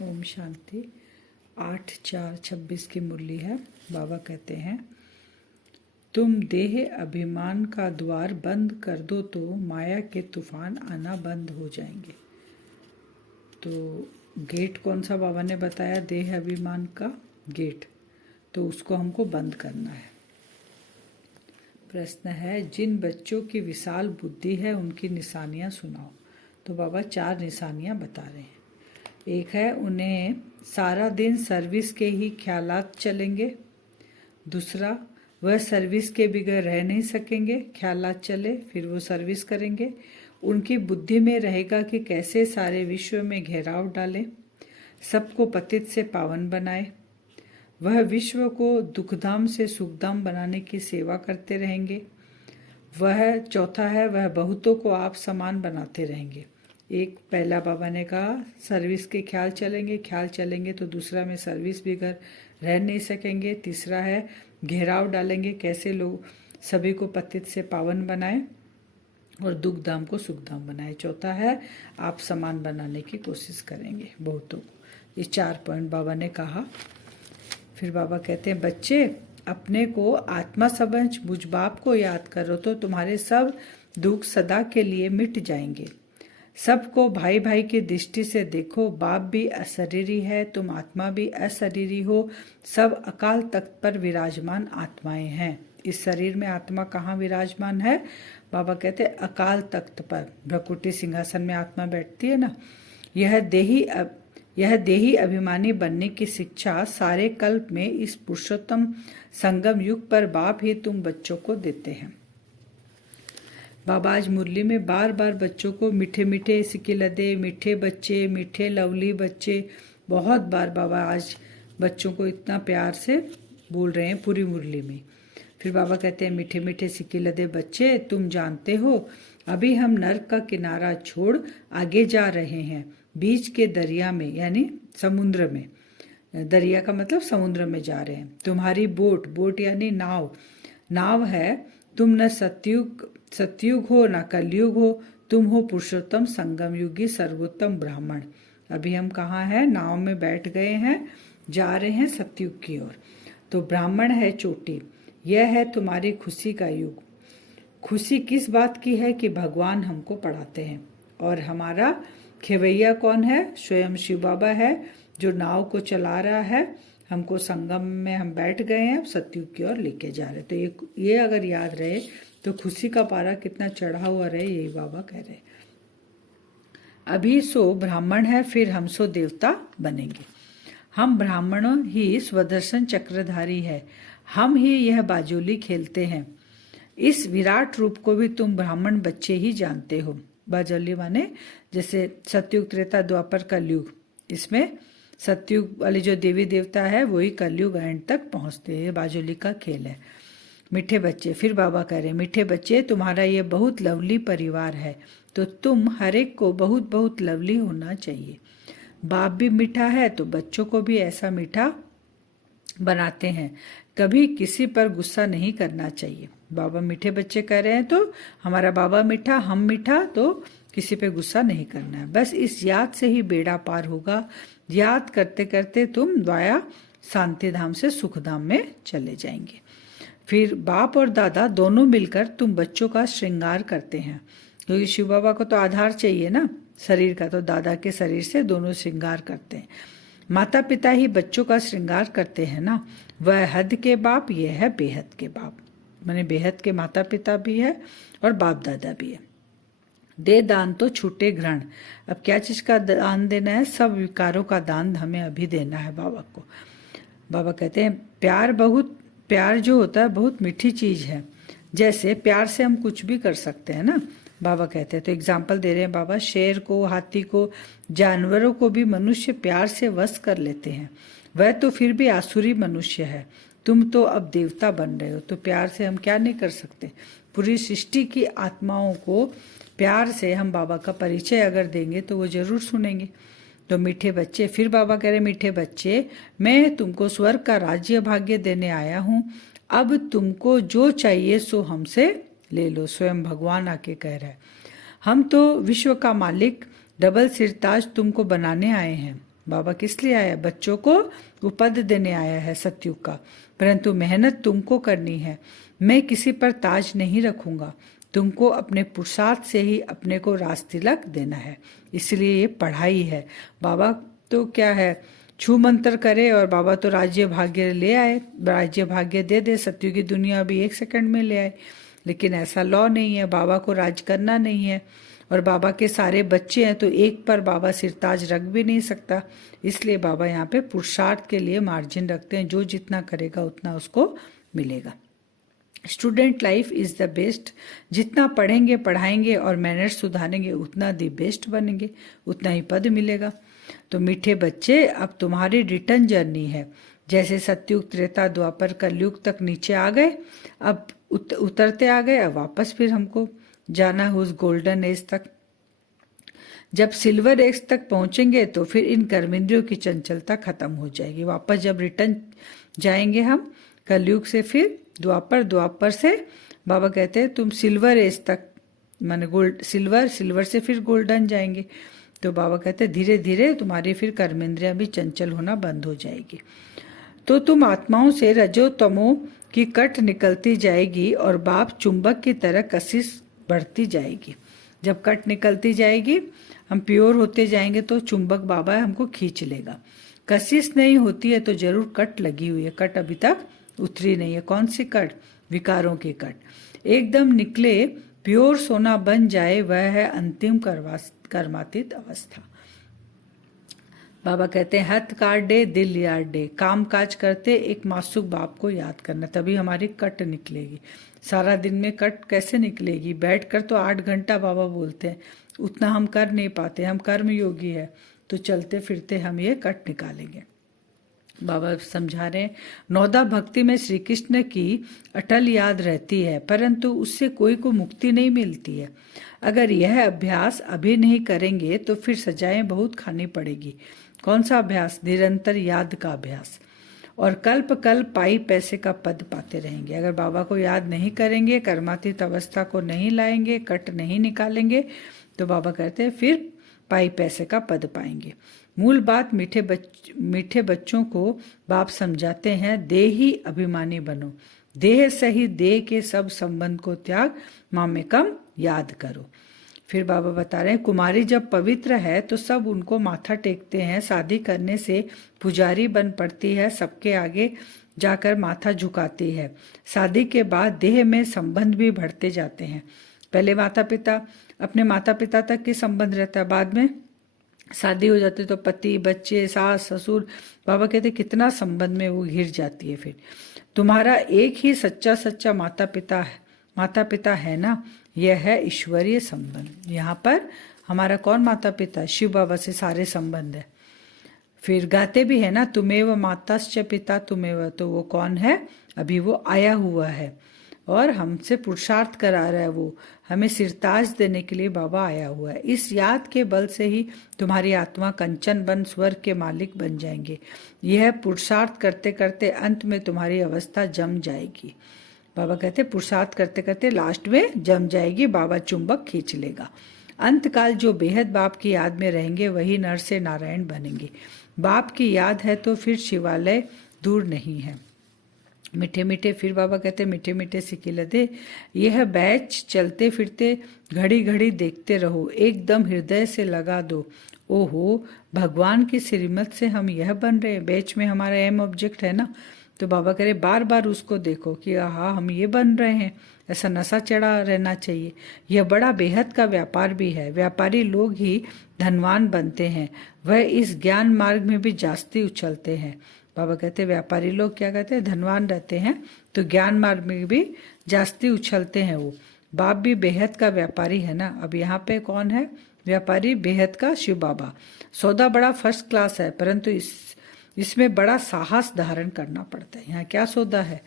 ओम शांति। 8/4/26 की मुरली है। बाबा कहते हैं, तुम देह अभिमान का द्वार बंद कर दो तो माया के तूफान आना बंद हो जाएंगे। तो गेट कौन सा बाबा ने बताया? देह अभिमान का गेट। तो उसको हमको बंद करना है। प्रश्न है, जिन बच्चों की विशाल बुद्धि है उनकी निशानियां सुनाओ। तो बाबा 4 निशानियां बता रहे हैं। एक है, उन्हें सारा दिन सर्विस के ही ख्यालात चलेंगे। दूसरा, वह सर्विस के बगैर रह नहीं सकेंगे। ख्यालात चले फिर वो सर्विस करेंगे। उनकी बुद्धि में रहेगा कि कैसे सारे विश्व में घेराव डालें, सबको पतित से पावन बनाए। वह विश्व को दुखधाम से सुखधाम बनाने की सेवा करते रहेंगे। वह चौथा है, वह बहुतों को आप समान बनाते रहेंगे। एक पहला बाबा ने कहा सर्विस के ख्याल चलेंगे तो दूसरा में सर्विस बगैर रह नहीं सकेंगे। तीसरा है घेराव डालेंगे, कैसे लोग सभी को पतित से पावन बनाए और दुख धाम को सुख धाम बनाए। चौथा है आप समान बनाने की कोशिश करेंगे बहुतों को। ये 4 पॉइंट बाबा ने कहा। फिर बाबा कहते हैं, बच्चे अपने को आत्मा समझ मुझ बाप को याद करो तो तुम्हारे सब दुख सदा के लिए मिट जाएंगे। सबको भाई भाई की दृष्टि से देखो। बाप भी अशरीरी है, तुम आत्मा भी अशरीरी हो। सब अकाल तख्त पर विराजमान आत्माएं हैं। इस शरीर में आत्मा कहाँ विराजमान है? बाबा कहते हैं अकाल तख्त पर, भ्रकुटी सिंहासन में आत्मा बैठती है ना। यह देही अभिमानी बनने की शिक्षा सारे कल्प में इस पुरुषोत्तम संगम युग पर बाप ही तुम बच्चों को देते हैं। बाबा आज मुरली में बार बार बच्चों को मीठे मीठे सिकिलदे, मीठे बच्चे, मीठे लवली बच्चे, बहुत बार बाबा आज बच्चों को इतना प्यार से बोल रहे हैं पूरी मुरली में। फिर बाबा कहते हैं, मीठे मीठे सिकिलदे बच्चे, तुम जानते हो अभी हम नर्क का किनारा छोड़ आगे जा रहे हैं, बीच के दरिया में, यानी समुद्र में। दरिया का मतलब समुद्र में जा रहे हैं। तुम्हारी बोट यानी नाव है। तुम न सतयुग हो न कलयुग हो, तुम हो पुरुषोत्तम संगम युगी सर्वोत्तम ब्राह्मण। अभी हम कहाँ हैं? नाव में बैठ गए हैं, जा रहे हैं सतयुग की ओर। तो ब्राह्मण है चोटी। यह है तुम्हारी खुशी का युग। खुशी किस बात की है? कि भगवान हमको पढ़ाते हैं। और हमारा खेवैया कौन है? स्वयं शिव बाबा है जो नाव को चला रहा है। हमको संगम में हम बैठ गए हैं, सतयुग की ओर लेके जा रहे। तो ये अगर याद रहे तो खुशी का पारा कितना चढ़ा हुआ रहे, यही बाबा कह रहे। अभी सो ब्राह्मण है, फिर हम सो देवता बनेंगे। हम ब्राह्मणों ही स्वदर्शन चक्रधारी है। हम ही यह बाजोली खेलते हैं। इस विराट रूप को भी तुम ब्राह्मण बच्चे ही जानते हो। बाजोली माने जैसे सतयुग, त्रेता, द्वापर, कलयुग। इसमें सतयुग वाले जो देवी देवता है वही कलयुग एंड तक पहुंचते हैं। बाजोली का खेल है। मीठे बच्चे, फिर बाबा कह रहे, मीठे बच्चे तुम्हारा ये बहुत लवली परिवार है, तो तुम हर एक को बहुत बहुत लवली होना चाहिए। बाप भी मीठा है तो बच्चों को भी ऐसा मीठा बनाते हैं। कभी किसी पर गुस्सा नहीं करना चाहिए। बाबा मीठे बच्चे कह रहे हैं तो हमारा बाबा मीठा, हम मीठा, तो किसी पे गुस्सा नहीं करना है। बस इस याद से ही बेड़ा पार होगा। याद करते करते तुम द्वाया शांति धाम से सुख धाम में चले जाएंगे। फिर बाप और दादा दोनों मिलकर तुम बच्चों का श्रृंगार करते हैं, क्योंकि शिव बाबा को तो आधार चाहिए ना शरीर का, तो दादा के शरीर से दोनों श्रृंगार करते हैं। माता पिता ही बच्चों का श्रृंगार करते हैं ना। वह हद के बाप, ये है बेहद के बाप। माने बेहद के माता पिता भी है और बाप दादा भी है। दे दान तो छूटे ग्रहण। अब क्या चीज का दान देना है? सब विकारों का दान हमें अभी देना है बाबा को। बाबा कहते हैं प्यार जो होता है बहुत मीठी चीज है। जैसे प्यार से हम कुछ भी कर सकते हैं ना, बाबा कहते हैं। तो एग्जाम्पल दे रहे हैं बाबा, शेर को, हाथी को, जानवरों को भी मनुष्य प्यार से वश कर लेते हैं। वह तो फिर भी आसुरी मनुष्य है। तुम तो अब देवता बन रहे हो, तो प्यार से हम क्या नहीं कर सकते? पूरी सृष्टि की आत्माओं को प्यार से हम बाबा का परिचय अगर देंगे तो वो जरूर सुनेंगे। तो मीठे बच्चे, फिर बाबा कह रहे, मीठे बच्चे मैं तुमको स्वर्ग का राज्य भाग्य देने आया हूँ। अब तुमको जो चाहिए सो हमसे ले लो। स्वयं भगवान आके कह रहा है। हम तो विश्व का मालिक डबल सिरताज तुमको बनाने आए हैं। बाबा किस लिए आया? बच्चों को वो पद देने आया है सतयुग का, परंतु मेहनत तुमको करनी है। मैं किसी पर ताज नहीं रखूंगा, तुमको अपने पुरुषार्थ से ही अपने को राज तिलक देना है। इसलिए ये पढ़ाई है। बाबा तो क्या है, छू मंत्र करे और बाबा तो राज्य भाग्य ले आए, राज्य भाग्य दे दे, सत्युग की दुनिया भी 1 सेकंड में ले आए। लेकिन ऐसा लॉ नहीं है, बाबा को राज करना नहीं है, और बाबा के सारे बच्चे हैं तो एक पर बाबा सिरताज रख भी नहीं सकता। इसलिए बाबा यहाँ पे पुरुषार्थ के लिए मार्जिन रखते हैं, जो जितना करेगा उतना उसको मिलेगा। Student life is the best. जितना पढ़ेंगे पढ़ाएंगे और मैनर्स सुधारेंगे उतना दी बेस्ट बनेंगे, उतना ही पद मिलेगा। तो मीठे बच्चे, अब तुम्हारी रिटर्न जर्नी है। जैसे सतयुग त्रेता द्वापर कलयुग तक नीचे आ गए, अब उतरते आ गए, अब वापस फिर हमको जाना है उस गोल्डन एज तक। जब सिल्वर एज तक पहुंचेंगे तो फिर इन कर्मेंद्रियों की चंचलता खत्म हो जाएगी। वापस जब रिटर्न जाएंगे हम कलयुग से फिर द्वापर, द्वापर से बाबा कहते हैं तुम सिल्वर एज तक, माने गोल्ड, सिल्वर से फिर गोल्डन जाएंगे। तो बाबा कहते हैं धीरे धीरे तुम्हारी फिर कर्मेंद्रियां भी चंचल होना बंद हो जाएगी। तो तुम आत्माओं से रजो तमो की कट निकलती जाएगी और बाप चुंबक की तरह कशिश बढ़ती जाएगी। जब कट निकलती जाएगी, हम प्योर होते जाएंगे तो चुंबक बाबा हमको खींच लेगा। कशिश नहीं होती है तो जरूर कट लगी हुई है, कट अभी तक उतरी नहीं है। कौन सी कट? विकारों की कट। एकदम निकले प्योर सोना बन जाए, वह है अंतिम कर्मातीत अवस्था। बाबा कहते हैं हथ काट दे दिल याद दे, काम काज करते एक मासूक बाप को याद करना, तभी हमारी कट निकलेगी। सारा दिन में कट कैसे निकलेगी? बैठकर तो 8 घंटा बाबा बोलते हैं, उतना हम कर नहीं पाते, हम कर्म योगी है, तो चलते फिरते हम ये कट निकालेंगे। बाबा समझा रहे हैं, नौदा भक्ति में श्री कृष्ण की अटल याद रहती है, परंतु उससे कोई को मुक्ति नहीं मिलती है। अगर यह अभ्यास अभी नहीं करेंगे तो फिर सजाएं बहुत खानी पड़ेगी। कौन सा अभ्यास? निरंतर याद का अभ्यास। और कल्प कल्प पाई पैसे का पद पाते रहेंगे। अगर बाबा को याद नहीं करेंगे, कर्मातीत अवस्था को नहीं लाएंगे, कट नहीं निकालेंगे, तो बाबा कहते हैं फिर पाई पैसे का पद पाएंगे। मूल बात मीठे बच्चों को बाप समझाते हैं, देही अभिमानी बनो, देह सही देह के सब संबंध को त्याग, मामेकम याद करो। फिर बाबा बता रहे हैं, कुमारी जब पवित्र है तो सब उनको माथा टेकते हैं, शादी करने से पुजारी बन पड़ती है, सबके आगे जाकर माथा झुकाती है। शादी के बाद देह में संबंध भी बढ़ते जाते हैं। पहले अपने माता पिता तक के संबंध रहता है, बाद में शादी हो जाती तो पति, बच्चे, सास, ससुर, बाबा कहते कितना संबंध में वो घिर जाती है। फिर तुम्हारा एक ही सच्चा माता पिता है ना, यह है ईश्वरीय संबंध। यहाँ पर हमारा कौन माता पिता? शिव बाबा से सारे संबंध है। फिर गाते भी है ना, तुम्हें माताश्च पिता तुम्हें, तो वो कौन है? अभी वो आया हुआ है और हमसे पुरुषार्थ करा रहा है, वो हमें सिरताज देने के लिए बाबा आया हुआ है। इस याद के बल से ही तुम्हारी आत्मा कंचन बन स्वर्ग के मालिक बन जाएंगे। यह पुरुषार्थ करते करते अंत में तुम्हारी अवस्था जम जाएगी। बाबा कहते पुरुषार्थ करते करते लास्ट में जम जाएगी, बाबा चुंबक खींच लेगा। अंतकाल जो बेहद बाप की याद में रहेंगे वही नर से नारायण बनेंगे। बाप की याद है तो फिर शिवालय दूर नहीं है। मीठे मीठे, फिर बाबा कहते मीठे मीठे सिकिलते, यह बैच चलते फिरते घड़ी घड़ी देखते रहो, एकदम हृदय से लगा दो, ओहो भगवान की श्रीमत से हम यह बन रहे हैं। बैच में हमारा एम ऑब्जेक्ट है ना, तो बाबा कह रहे बार बार उसको देखो कि हाँ हम ये बन रहे हैं। ऐसा नशा चढ़ा रहना चाहिए। यह बड़ा बेहद का व्यापार भी है। व्यापारी लोग ही धनवान बनते हैं, वह इस ज्ञान मार्ग में भी जास्ती उछलते हैं। बाबा कहते व्यापारी लोग क्या कहते हैं? धनवान रहते हैं तो ज्ञान मार्ग में भी जास्ती उछलते हैं। वो बाप भी बेहद का व्यापारी है ना। अब यहाँ पे कौन है व्यापारी? बेहद का शिव बाबा। सौदा बड़ा फर्स्ट क्लास है, परंतु इसमें बड़ा साहस धारण करना पड़ता है। यहाँ क्या सौदा है?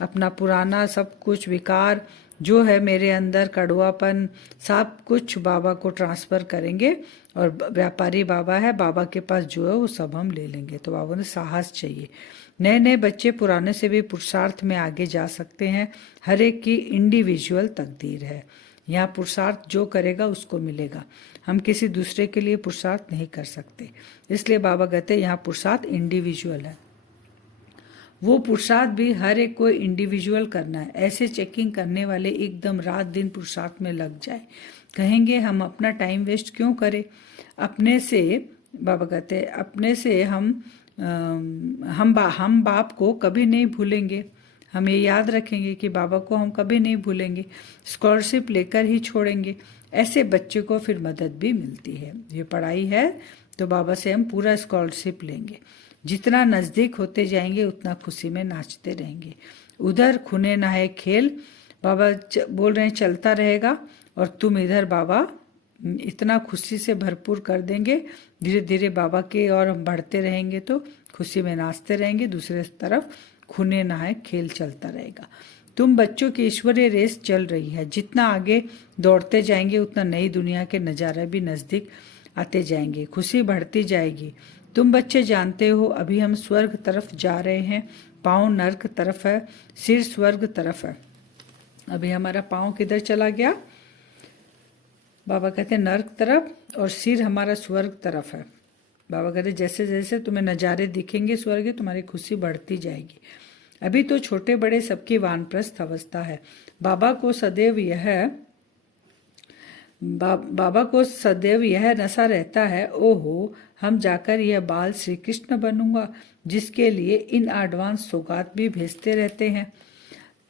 अपना पुराना सब कुछ विकार जो है मेरे अंदर, कड़वापन, सब कुछ बाबा को ट्रांसफर करेंगे और व्यापारी बाबा है, बाबा के पास जो है वो सब हम ले लेंगे। तो बाबा ने साहस चाहिए। नए नए बच्चे पुराने से भी पुरुषार्थ में आगे जा सकते हैं। हर एक की इंडिविजुअल तकदीर है। यहाँ पुरुषार्थ जो करेगा उसको मिलेगा, हम किसी दूसरे के लिए पुरुषार्थ नहीं कर सकते। इसलिए बाबा कहते हैं यहाँ पुरुषार्थ इंडिविजुअल है। वो पुरुषार्थ भी हर एक को इंडिविजुअल करना है। ऐसे चेकिंग करने वाले एकदम रात दिन पुरुषार्थ में लग जाए, कहेंगे हम अपना टाइम वेस्ट क्यों करें। अपने से बाबा कहते हैं अपने से हम बाप को कभी नहीं भूलेंगे। हम ये याद रखेंगे कि बाबा को हम कभी नहीं भूलेंगे, स्कॉलरशिप लेकर ही छोड़ेंगे। ऐसे बच्चे को फिर मदद भी मिलती है। ये पढ़ाई है तो बाबा से हम पूरा स्कॉलरशिप लेंगे। जितना नज़दीक होते जाएंगे उतना खुशी में नाचते रहेंगे। उधर खूने ना है खेल, बाबा बोल रहे हैं चलता रहेगा, और तुम इधर बाबा इतना खुशी से भरपूर कर देंगे। धीरे धीरे बाबा के और हम बढ़ते रहेंगे तो खुशी में नाचते रहेंगे। दूसरे तरफ खूने ना है खेल चलता रहेगा। तुम बच्चों की ईश्वरीय रेस चल रही है। जितना आगे दौड़ते जाएंगे उतना नई दुनिया के नज़ारे भी नज़दीक आते जाएंगे, खुशी बढ़ती जाएगी। तुम बच्चे जानते हो अभी हम स्वर्ग तरफ जा रहे हैं। पाँव नर्क तरफ है, सिर स्वर्ग तरफ है। अभी हमारा पाँव किधर चला गया? बाबा कहते हैं नर्क तरफ, और सिर हमारा स्वर्ग तरफ है। बाबा कहते जैसे जैसे तुम्हें नज़ारे दिखेंगे स्वर्ग के, तुम्हारी खुशी बढ़ती जाएगी। अभी तो छोटे बड़े सबकी वानप्रस्थ अवस्था है। बाबा को सदैव यह नशा रहता है, ओहो हम जाकर यह बाल श्री कृष्ण बनूंगा, जिसके लिए इन एडवांस सौगात भी भेजते रहते हैं।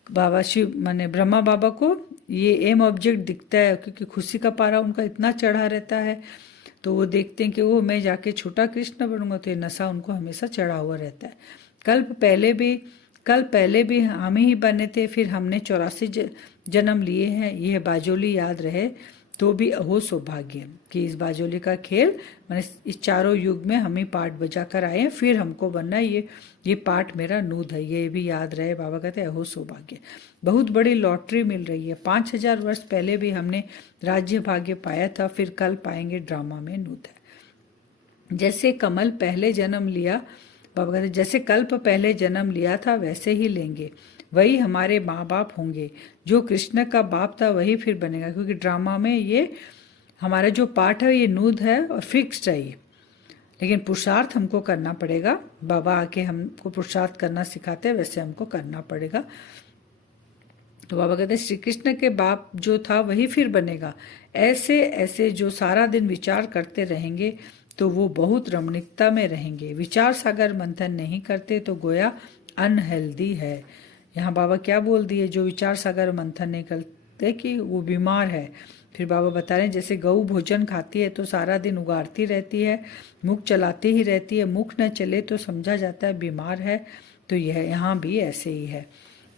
बाबा शिव माने ब्रह्मा बाबा को ये एम ऑब्जेक्ट दिखता है, क्योंकि खुशी का पारा उनका इतना चढ़ा रहता है। तो वो देखते हैं कि वो मैं जाके छोटा कृष्ण बनूंगा, तो ये नशा उनको हमेशा चढ़ा हुआ रहता है। कल पहले भी हम ही बने थे, फिर हमने 84 जन्म लिए हैं। यह बाजोली याद रहे तो भी अहो सौभाग्य कि इस बाजोली का खेल मैंने इस चारों युग में हम ही पाठ बजा कर आए हैं, फिर हमको बनना ये पाठ मेरा नूद है, ये भी याद रहे। बाबा कहते हैं अहो सौभाग्य, बहुत बड़ी लॉटरी मिल रही है। 5000 वर्ष पहले भी हमने राज्य भाग्य पाया था, फिर कल पाएंगे ड्रामा में नूद है। जैसे कमल पहले जन्म लिया, बाबा कहते जैसे कल्प पहले जन्म लिया था वैसे ही लेंगे, वही हमारे माँ बाप होंगे। जो कृष्ण का बाप था वही फिर बनेगा, क्योंकि ड्रामा में ये हमारा जो पाठ है ये नूद है और फिक्स्ड है ये। लेकिन पुरुषार्थ हमको करना पड़ेगा। बाबा आके हमको पुरुषार्थ करना सिखाते हैं, वैसे हमको करना पड़ेगा। तो बाबा कहते हैं श्री कृष्ण के बाप जो था वही फिर बनेगा। ऐसे ऐसे जो सारा दिन विचार करते रहेंगे तो वो बहुत रमणीकता में रहेंगे। विचार सागर मंथन नहीं करते तो गोया अनहेल्दी है। यहाँ बाबा क्या बोल दिए, जो विचार सागर मंथन नहीं करते कि वो बीमार है। फिर बाबा बता रहे हैं जैसे गऊ भोजन खाती है तो सारा दिन उगाड़ती रहती है, मुख चलाती ही रहती है, मुख न चले तो समझा जाता है बीमार है। तो यह यहाँ भी ऐसे ही है,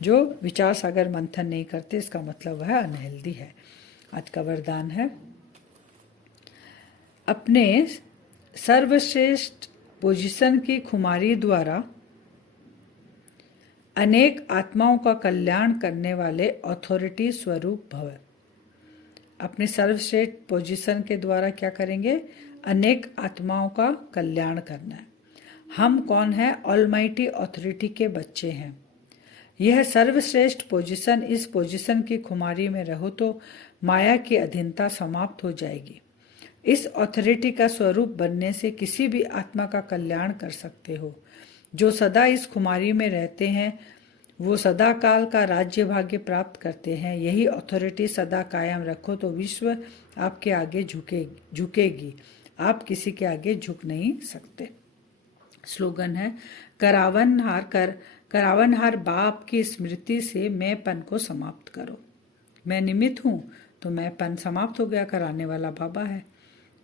जो विचार सागर मंथन नहीं करते इसका मतलब है अनहेल्दी है। आज का वरदान है अपने सर्वश्रेष्ठ पोजीशन की खुमारी द्वारा अनेक आत्माओं का कल्याण करने वाले अथॉरिटी स्वरूप भव। अपने सर्वश्रेष्ठ पोजीशन के द्वारा क्या करेंगे? अनेक आत्माओं का कल्याण करना है। हम कौन है? ऑलमाइटी अथॉरिटी के बच्चे हैं। यह सर्वश्रेष्ठ पोजीशन, इस पोजीशन की खुमारी में रहो तो माया की अधीनता समाप्त हो जाएगी। इस अथॉरिटी का स्वरूप बनने से किसी भी आत्मा का कल्याण कर सकते हो। जो सदा इस खुमारी में रहते हैं वो सदा काल का राज्य भाग्य प्राप्त करते हैं। यही अथॉरिटी सदा कायम रखो तो विश्व आपके आगे झुकेगी। आप किसी के आगे झुक नहीं सकते। स्लोगन है करावनहार बाप की स्मृति से मैंपन को समाप्त करो। मैं निमित्त हूँ तो मैंपन समाप्त हो गया, कराने वाला बाबा है।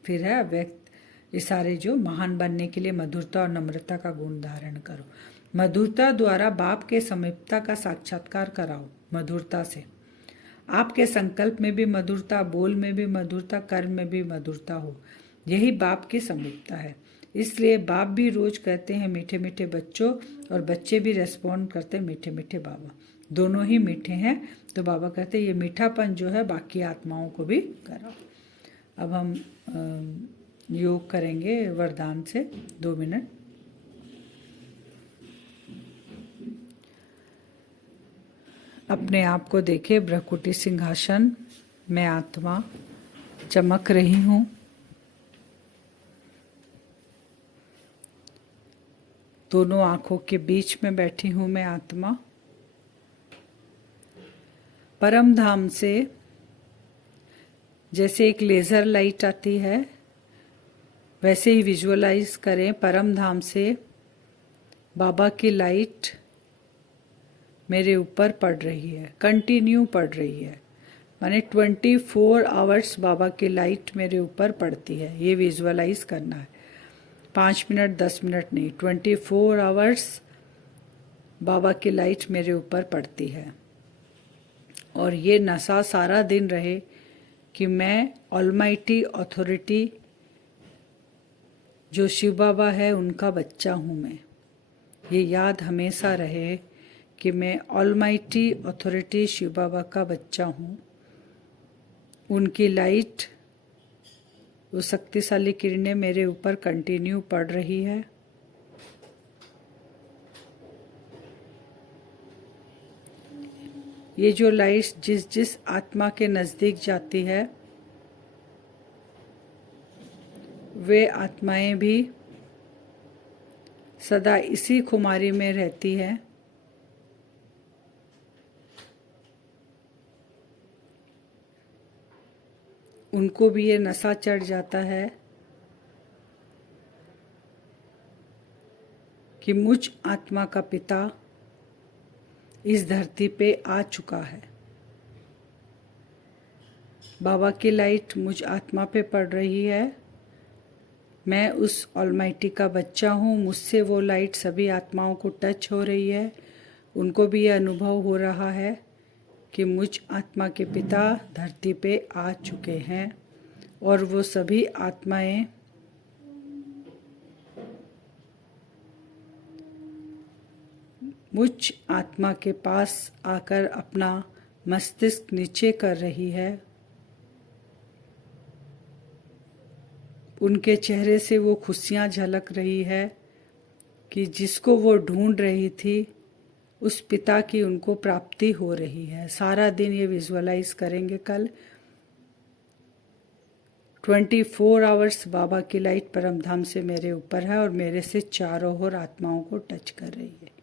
फिर है व्यक्त इशारे जो महान बनने के लिए मधुरता और नम्रता का गुण धारण करो। मधुरता द्वारा बाप के समीपता का साक्षात्कार कराओ। मधुरता से आपके संकल्प में भी मधुरता, बोल में भी मधुरता, कर्म में भी मधुरता हो। यही बाप की समीपता है। इसलिए बाप भी रोज कहते हैं मीठे मीठे बच्चों, और बच्चे भी रेस्पॉन्ड करते हैं मीठे मीठे बाबा। दोनों ही मीठे हैं। तो बाबा कहते हैं ये मीठापन जो है बाकी आत्माओं को भी कराओ। अब हम योग करेंगे वरदान से 2 मिनट। अपने आप को देखे ब्रह्मकुटी सिंहासन मैं आत्मा चमक रही हूँ। दोनों आँखों के बीच में बैठी हूँ मैं आत्मा। परम धाम से जैसे एक लेज़र लाइट आती है, वैसे ही विजुअलाइज करें परम धाम से बाबा की लाइट मेरे ऊपर पड़ रही है, कंटिन्यू पड़ रही है। माने 24 आवर्स बाबा की लाइट मेरे ऊपर पड़ती है, ये विजुअलाइज करना है। 5 मिनट 10 मिनट नहीं, 24 आवर्स बाबा की लाइट मेरे ऊपर पड़ती है। और ये नशा सारा दिन रहे कि मैं ऑलमाइटी अथॉरिटी जो शिव बाबा है उनका बच्चा हूँ मैं। ये याद हमेशा रहे कि मैं ऑलमाइटी अथॉरिटी शिव बाबा का बच्चा हूँ। उनकी लाइट, वो शक्तिशाली किरणें मेरे ऊपर कंटिन्यू पड़ रही है। ये जो लाइट जिस जिस आत्मा के नज़दीक जाती है, वे आत्माएं भी सदा इसी खुमारी में रहती है। उनको भी ये नशा चढ़ जाता है कि मुझ आत्मा का पिता इस धरती पे आ चुका है। बाबा की लाइट मुझ आत्मा पे पड़ रही है। मैं उस ऑलमाइटी का बच्चा हूँ। मुझसे वो लाइट सभी आत्माओं को टच हो रही है। उनको भी ये अनुभव हो रहा है कि मुझ आत्मा के पिता धरती पे आ चुके हैं और वो सभी आत्माएं मुझ आत्मा के पास आकर अपना मस्तिष्क नीचे कर रही है। उनके चेहरे से वो खुशियाँ झलक रही है कि जिसको वो ढूंढ रही थी उस पिता की उनको प्राप्ति हो रही है। सारा दिन ये विजुअलाइज करेंगे कल। 24 आवर्स बाबा की लाइट परमधाम से मेरे ऊपर है और मेरे से चारों ओर आत्माओं को टच कर रही है।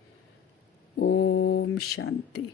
ओम शांति।